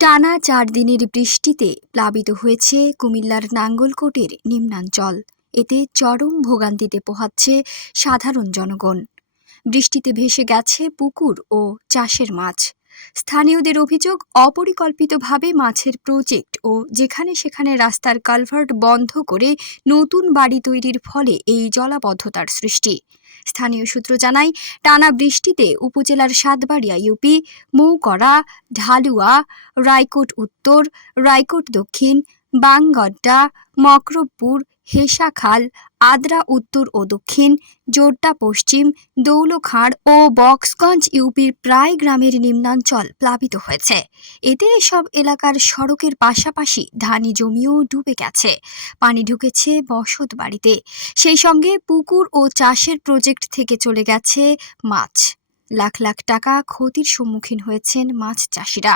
টানা চার দিনের বৃষ্টিতে প্লাবিত হয়েছে কুমিল্লার নাঙ্গলকোটের নিম্নাঞ্চল। এতে চরম ভোগান্তিতে পোহাচ্ছে সাধারণ জনগণ। বৃষ্টিতে ভেসে গেছে পুকুর ও চাষের মাছ। স্থানীয়দের অভিযোগ, অপরিকল্পিতভাবে মাছের প্রজেক্ট ও যেখানে সেখানে রাস্তার কালভার্ট বন্ধ করে নতুন বাড়ি তৈরির ফলে এই জলাবদ্ধতার সৃষ্টি। স্থানীয় সূত্র জানায়, টানা বৃষ্টিতে উপজেলার সাতবাড়িয়া ইউপি মৌকড়া ঢালুয়া, রায়কোট উত্তর, রায়কোট দক্ষিণ, বাংগড্ডা, মকরবপুর হেসাখাল, আদ্রা উত্তর ও দক্ষিণ জোড্ডা পশ্চিম, দৌলখাঁড় ও বক্সগঞ্জ ইউপির প্রায় গ্রামের নিম্নাঞ্চল প্লাবিত হয়েছে। এতে এসব এলাকার সড়কের পাশাপাশি ধানি জমিও ডুবে গেছে। পানি ঢুকেছে বসত বাড়িতে। সেই সঙ্গে পুকুর ও চাষের প্রজেক্ট থেকে চলে গেছে মাছ। লাখ লাখ টাকা ক্ষতির সম্মুখীন হয়েছেন মাছ চাষিরা।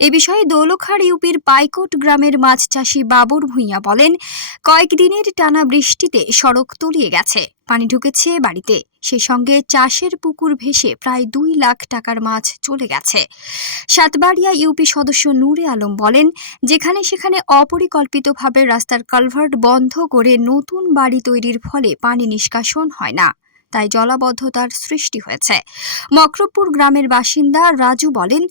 এ বিষয়ে দৌলখাড় ইউপির পাইকোট গ্রামের মাছ চাষি বাবুর ভূঁইয়া বলেন, কয়েকদিনের টানা বৃষ্টিতে সড়ক তলিয়ে গেছে, পানি ঢুকেছে বাড়িতে। সে সঙ্গে চাষের পুকুর ভেসে প্রায় দুই লাখ টাকার মাছ চলে গেছে। সাতবাড়িয়া ইউপি সদস্য নূরে আলম বলেন, যেখানে সেখানে অপরিকল্পিতভাবে রাস্তার কালভার্ট বন্ধ করে নতুন বাড়ি তৈরির ফলে পানি নিষ্কাশন হয় না। তাই জলাবদ্ধতার সৃষ্টি হয়েছে। মকরবপুর গ্রামের বাসিন্দা রাজু বলেন,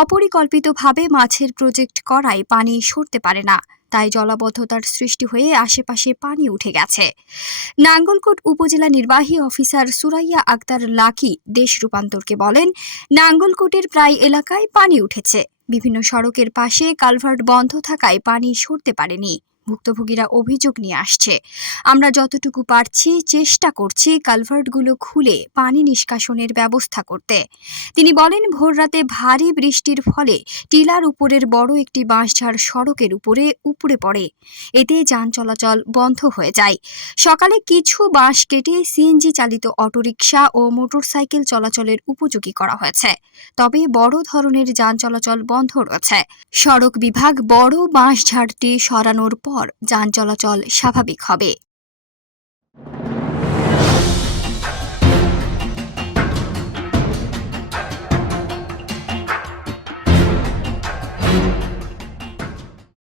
অপরিকল্পিতভাবে মাছের প্রজেক্ট করায় পানি সরতে পারে না, তাই জলাবদ্ধতার সৃষ্টি হয়ে আশেপাশে পানি উঠে গেছে। নাঙ্গলকোট উপজেলা নির্বাহী অফিসার সুরাইয়া আক্তার লাকি দেশ রূপান্তরকে বলেন, নাঙ্গলকোটের প্রায় এলাকায় পানি উঠেছে। বিভিন্ন সড়কের পাশে কালভার্ট বন্ধ থাকায় পানি সরতে পারেনি। ভুক্তভোগীরা অভিযোগ নিয়ে আসছে। আমরা যতটুকু পারছি চেষ্টা করছি কালভার্টগুলো খুলে পানি নিষ্কাশনের ব্যবস্থা করতে। তিনি বলেন, ভোররাতে ভারী বৃষ্টির ফলে টিলার উপরের বড় একটি বাঁশঝাড় সড়কের উপরে উপড়ে পড়ে। এতে যান চলাচল বন্ধ হয়ে যায়। সকালে কিছু বাঁশ কেটে সিএনজি চালিত অটোরিকশা ও মোটরসাইকেল চলাচলের উপযোগী করা হয়েছে। তবে বড় ধরনের যান চলাচল বন্ধ রয়েছে। সড়ক বিভাগ বড় বাঁশঝাড়টি সরানোর পর যান চলাচল স্বাভাবিক হবে।